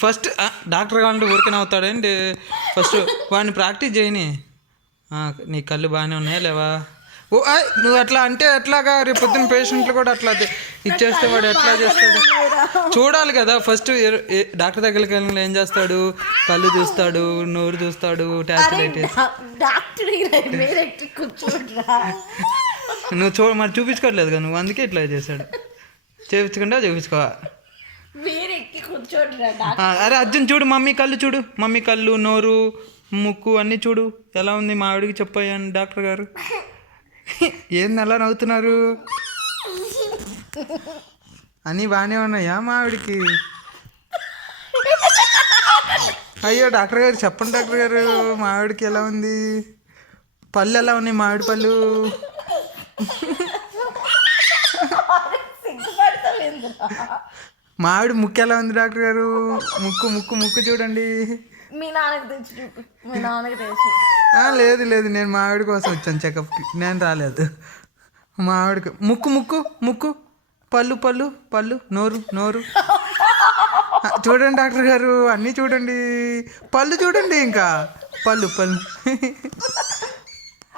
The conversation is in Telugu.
ఫస్ట్ డాక్టర్ కావాలంటే ఊరికనే అవుతాడండి. ఫస్ట్ వాడిని ప్రాక్టీస్ చేయని. నీ కళ్ళు బాగానే ఉన్నాయా లేవా? ఓ నువ్వు అట్లా అంటే ఎట్లాగా? రేపు పొద్దున్న పేషెంట్లు కూడా అట్లా ఇచ్చేస్తే వాడు ఎట్లా చేస్తాడు? చూడాలి కదా ఫస్ట్. డాక్టర్ దగ్గరికి వెళ్ళి ఏం చేస్తాడు? కళ్ళు చూస్తాడు, నోరు చూస్తాడు, ట్యాస్ట్ లైట్ నువ్వు మరి చూపించుకోవట్లేదు కదా నువ్వు, అందుకే ఇట్లా చేశాడు. చేయించుకుంటా చూపించుకోవా? అరే అర్జున్ చూడు, మమ్మీ కళ్ళు చూడు, మమ్మీ కళ్ళు, నోరు, ముక్కు అన్నీ చూడు ఎలా ఉంది. మా ఆవిడికి చెప్పాను డాక్టర్ గారు. ఏంది అలా నవ్వుతున్నారు? అన్నీ బాగానే ఉన్నాయా మా ఆవిడికి? అయ్యో డాక్టర్ గారు చెప్పండి డాక్టర్ గారు, మా ఆవిడికి ఎలా ఉంది? పళ్ళు ఎలా ఉన్నాయి మా ఆవిడ పళ్ళు? మా ఆవిడ ముక్కు ఎలా ఉంది డాక్టర్ గారు? ముక్కు ముక్కు ముక్కు చూడండి. మీ నాన్నకి తెచ్చి చూపి, మీ నాన్నకి తెచ్చి. లేదు లేదు, నేను మా ఆవిడ కోసం వచ్చాను చెకప్కి, నేను రాలేదు. మా ఆవిడకి ముక్కు ముక్కు ముక్కు, పళ్ళు పళ్ళు పళ్ళు, నోరు నోరు చూడండి డాక్టర్ గారు, అన్నీ చూడండి. పళ్ళు చూడండి, ఇంకా పళ్ళు పళ్ళు.